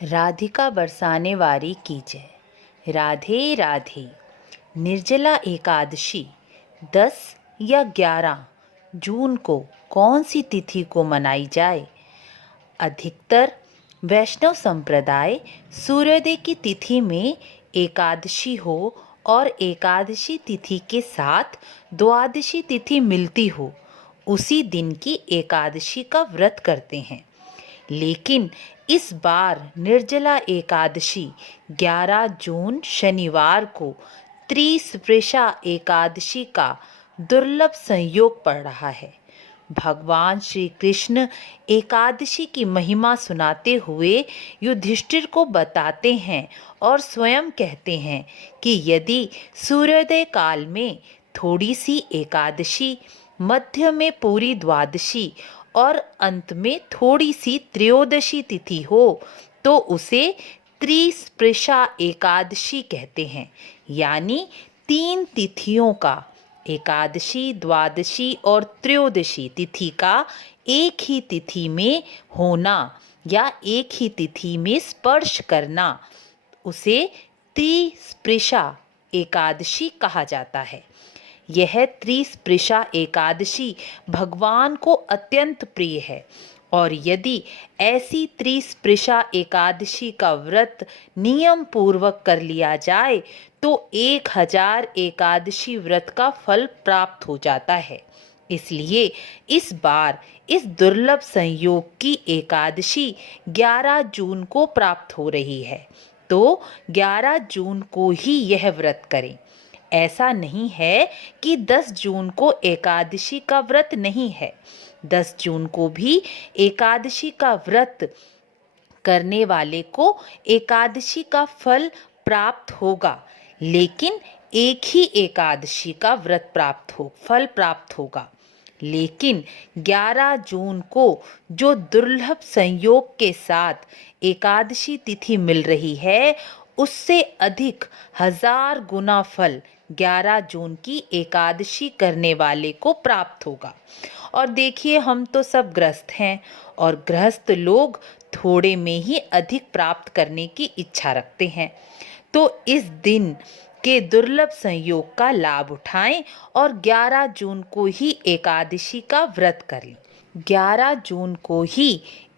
राधिका बरसाने वारी की जय। राधे राधे। निर्जला एकादशी 10 या 11 जून को कौन सी तिथि को मनाई जाए? अधिकतर वैष्णव संप्रदाय सूर्योदय की तिथि में एकादशी हो और एकादशी तिथि के साथ द्वादशी तिथि मिलती हो, उसी दिन की एकादशी का व्रत करते हैं। लेकिन इस बार निर्जला एकादशी 11 जून शनिवार को त्रिस्पृशा एकादशी का दुर्लभ संयोग पड़ रहा है। भगवान श्री कृष्ण एकादशी की महिमा सुनाते हुए युधिष्ठिर को बताते हैं और स्वयं कहते हैं कि यदि सूर्योदय काल में थोड़ी सी एकादशी, मध्य में पूरी द्वादशी और अंत में थोड़ी सी त्रयोदशी तिथि हो तो उसे त्रिस्पृशा एकादशी कहते हैं। यानी 3 तिथियों का, एकादशी, द्वादशी और त्रयोदशी तिथि का एक ही तिथि में होना या एक ही तिथि में स्पर्श करना, उसे त्रिस्पृशा एकादशी कहा जाता है। यह त्रिस्पृशा एकादशी भगवान को अत्यंत प्रिय है और यदि ऐसी त्रिस्पृशा एकादशी का व्रत नियम पूर्वक कर लिया जाए तो 1000 एकादशी व्रत का फल प्राप्त हो जाता है। इसलिए इस बार इस दुर्लभ संयोग की एकादशी 11 जून को प्राप्त हो रही है, तो 11 जून को ही यह व्रत करें। ऐसा नहीं है कि 10 जून को एकादशी का व्रत नहीं है। 10 जून को भी एकादशी का व्रत करने वाले को एकादशी का फल प्राप्त होगा, लेकिन एक ही एकादशी का फल प्राप्त होगा। लेकिन 11 जून को जो दुर्लभ संयोग के साथ एकादशी तिथि मिल रही है, उससे अधिक 1000 गुना फल 11 जून की एकादशी करने वाले को प्राप्त होगा। और देखिए, हम तो सब गृहस्थ हैं और गृहस्थ लोग थोड़े में ही अधिक प्राप्त करने की इच्छा रखते हैं। तो इस दिन के दुर्लभ संयोग का लाभ उठाएं और 11 जून को ही एकादशी का व्रत करें। 11 जून को ही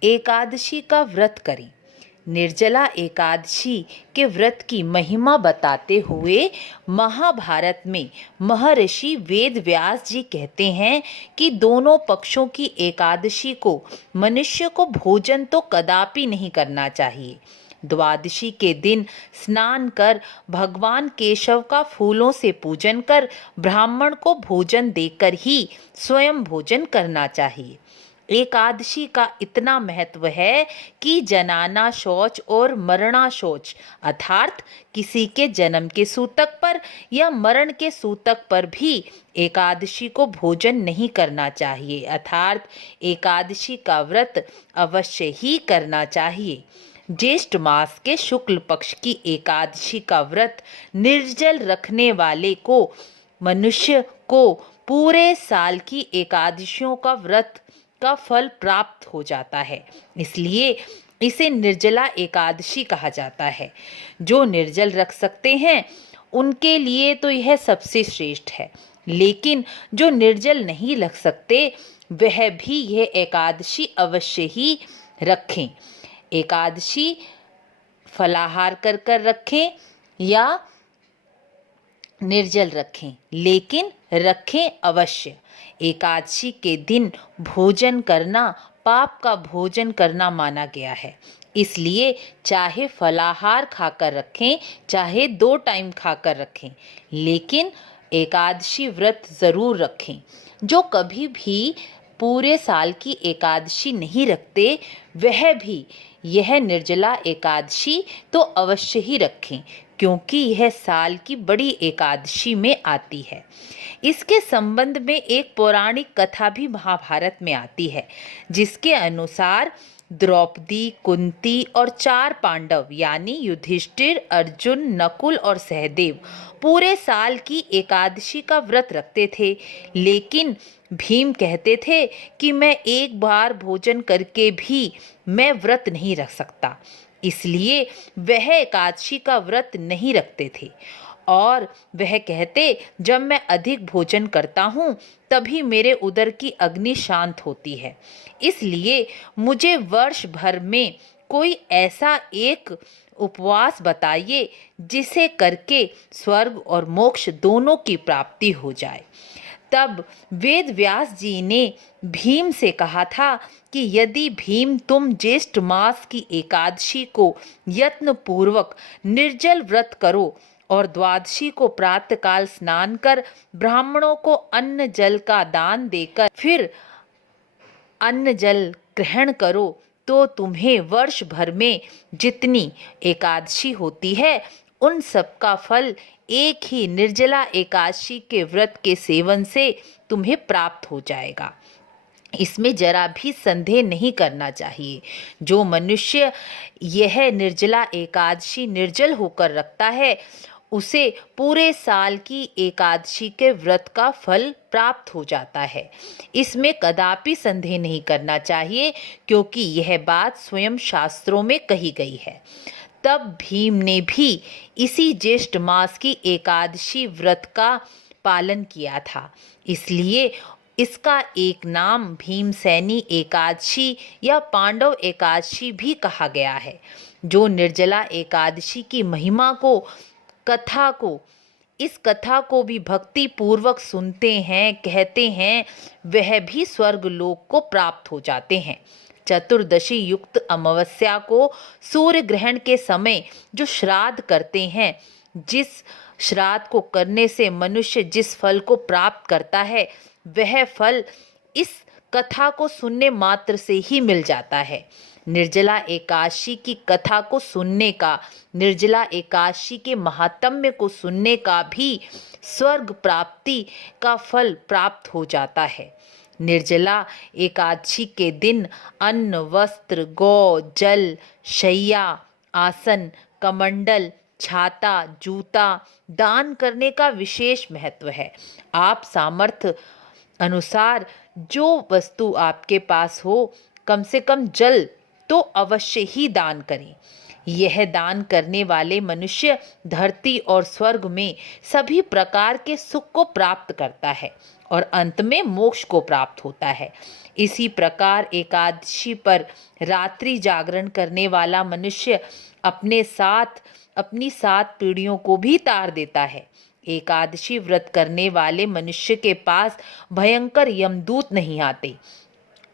एकादशी का व्रत करें। निर्जला एकादशी के व्रत की महिमा बताते हुए महाभारत में महर्षि वेद व्यास जी कहते हैं कि दोनों पक्षों की एकादशी को मनुष्य को भोजन तो कदापि नहीं करना चाहिए। द्वादशी के दिन स्नान कर भगवान केशव का फूलों से पूजन कर ब्राह्मण को भोजन देकर ही स्वयं भोजन करना चाहिए। एकादशी का इतना महत्व है कि जनाना शौच और मरणा शौच अर्थात किसी के जन्म के सूतक पर या मरण के सूतक पर भी एकादशी को भोजन नहीं करना चाहिए, अर्थात एकादशी का व्रत अवश्य ही करना चाहिए। ज्येष्ठ मास के शुक्ल पक्ष की एकादशी का व्रत निर्जल रखने वाले को मनुष्य को पूरे साल की एकादशियों का व्रत का फल प्राप्त हो जाता है। इसलिए इसे निर्जला एकादशी कहा जाता है। जो निर्जल रख सकते हैं उनके लिए तो यह सबसे श्रेष्ठ है, लेकिन जो निर्जल नहीं रख सकते वह भी यह एकादशी अवश्य ही रखें। एकादशी फलाहार कर कर रखें या निर्जल रखें, लेकिन रखें अवश्य। एकादशी के दिन भोजन करना पाप का भोजन करना माना गया है। इसलिए चाहे फलाहार खाकर रखें, चाहे 2 टाइम खाकर रखें, लेकिन एकादशी व्रत ज़रूर रखें। जो कभी भी पूरे साल की एकादशी नहीं रखते वह भी यह निर्जला एकादशी तो अवश्य ही रखें, क्योंकि यह साल की बड़ी एकादशी में आती है। इसके संबंध में एक पौराणिक कथा भी महाभारत में आती है, जिसके अनुसार द्रौपदी, कुंती और 4 पांडव यानी युधिष्ठिर, अर्जुन, नकुल और सहदेव पूरे साल की एकादशी का व्रत रखते थे, लेकिन भीम कहते थे कि मैं एक बार भोजन करके भी मैं व्रत नहीं रख सकता। इसलिए वह एकादशी का व्रत नहीं रखते थे और वह कहते, जब मैं अधिक भोजन करता हूँ तभी मेरे उदर की अग्नि शांत होती है। इसलिए मुझे वर्ष भर में कोई ऐसा एक उपवास बताइए जिसे करके स्वर्ग और मोक्ष दोनों की प्राप्ति हो जाए। तब वेद व्यास जी ने भीम से कहा था कि यदि भीम तुम ज्येष्ठ मास की एकादशी को यत्न पूर्वक निर्जल व्रत करो और द्वादशी को प्रातःकाल स्नान कर ब्राह्मणों को अन्न जल का दान देकर फिर अन्न जल ग्रहण करो तो तुम्हें वर्ष भर में जितनी एकादशी होती है उन सब का फल एक ही निर्जला एकादशी के व्रत के सेवन से तुम्हें प्राप्त हो जाएगा। इसमें जरा भी संदेह नहीं करना चाहिए। जो मनुष्य यह निर्जला एकादशी निर्जल होकर रखता है उसे पूरे साल की एकादशी के व्रत का फल प्राप्त हो जाता है। इसमें कदापि संदेह नहीं करना चाहिए क्योंकि यह बात स्वयं शास्त्रों में कही गई है। तब भीम ने भी इसी ज्येष्ठ मास की एकादशी व्रत का पालन किया था, इसलिए इसका एक नाम भीमसेनी एकादशी या पांडव एकादशी भी कहा गया है। जो निर्जला एकादशी की महिमा को इस कथा को भी भक्ति पूर्वक सुनते हैं, कहते हैं, वह भी स्वर्ग लोक को प्राप्त हो जाते हैं। चतुर्दशी युक्त अमावस्या को सूर्य ग्रहण के समय जो श्राद्ध करते हैं, जिस श्राद्ध को करने से मनुष्य जिस फल को प्राप्त करता है वह फल इस कथा को सुनने मात्र से ही मिल जाता है। निर्जला एकादशी की कथा को सुनने का, निर्जला एकादशी के महात्म्य को सुनने का भी स्वर्ग प्राप्ति का फल प्राप्त हो जाता है। निर्जला एकादशी के दिन अन्न, वस्त्र, गौ, जल, शैया, आसन, कमंडल, छाता, जूता दान करने का विशेष महत्व है। आप सामर्थ्य अनुसार जो वस्तु आपके पास हो, कम से कम जल तो अवश्य ही दान करें। यह दान करने वाले मनुष्य धरती और स्वर्ग में सभी प्रकार के सुख को प्राप्त करता है और अंत में मोक्ष को प्राप्त होता है। इसी प्रकार एकादशी पर रात्रि जागरण करने वाला मनुष्य अपनी 7 पीढ़ियों को भी तार देता है। एकादशी व्रत करने वाले मनुष्य के पास भयंकर यमदूत नहीं आते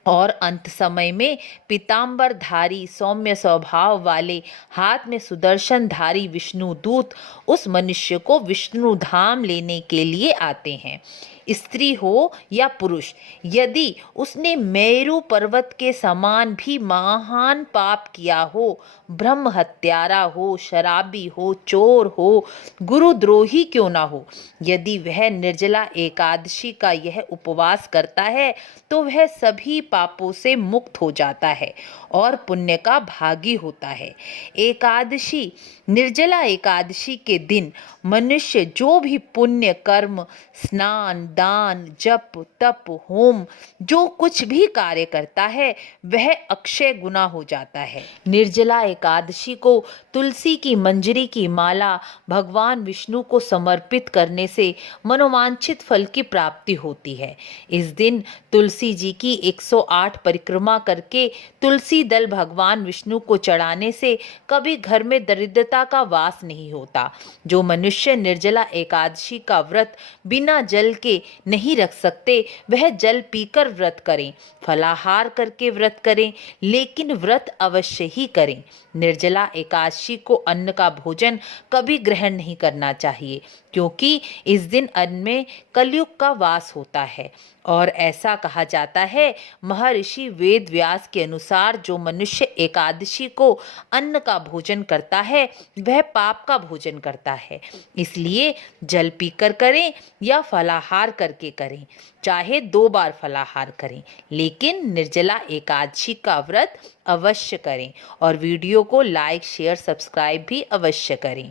और अंत समय में पीतांबरधारी सौम्य स्वभाव वाले हाथ में सुदर्शन धारी विष्णु दूत उस मनुष्य को विष्णु धाम लेने के लिए आते हैं। स्त्री हो या पुरुष, यदि उसने मेरु पर्वत के समान भी महान पाप किया हो, ब्रह्म हत्यारा हो, शराबी हो, चोर हो, गुरुद्रोही क्यों ना हो, यदि वह निर्जला एकादशी का यह उपवास करता है तो वह सभी पापों से मुक्त हो जाता है और पुण्य का भागी होता है। एकादशी, निर्जला एकादशी के दिन मनुष्य जो भी पुण्य कर्म, स्नान, दान, जप, तप, होम, जो कुछ भी कार्य करता है वह अक्षय गुना हो जाता है। निर्जला एकादशी को तुलसी की मंजरी की माला भगवान विष्णु को समर्पित करने से मनोवांछित फल की प्राप्ति होती है। इस दिन तुलसी जी की 108 परिक्रमा करके तुलसी दल भगवान विष्णु को चढ़ाने से कभी घर में दरिद्रता का वास नहीं होता। जो मनुष्य निर्जला एकादशी का व्रत बिना जल के नहीं रख सकते वह जल पीकर व्रत करें, फलाहार करके व्रत करें, लेकिन व्रत अवश्य ही करें। निर्जला एकादशी को अन्न का भोजन कभी ग्रहण नहीं करना चाहिए क्योंकि इस दिन अन्न में कलयुग का वास होता है और ऐसा कहा जाता है, महर्षि वेद व्यास के अनुसार जो मनुष्य एकादशी को अन्न का भोजन करता है वह पाप का भोजन करता है। इसलिए जल पीकर करें या फलाहार करके करें, चाहे 2 बार फलाहार करें, लेकिन निर्जला एकादशी का व्रत अवश्य करें और वीडियो को लाइक, शेयर, सब्सक्राइब भी अवश्य करें।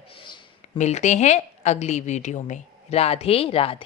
मिलते हैं अगली वीडियो में। राधे राधे।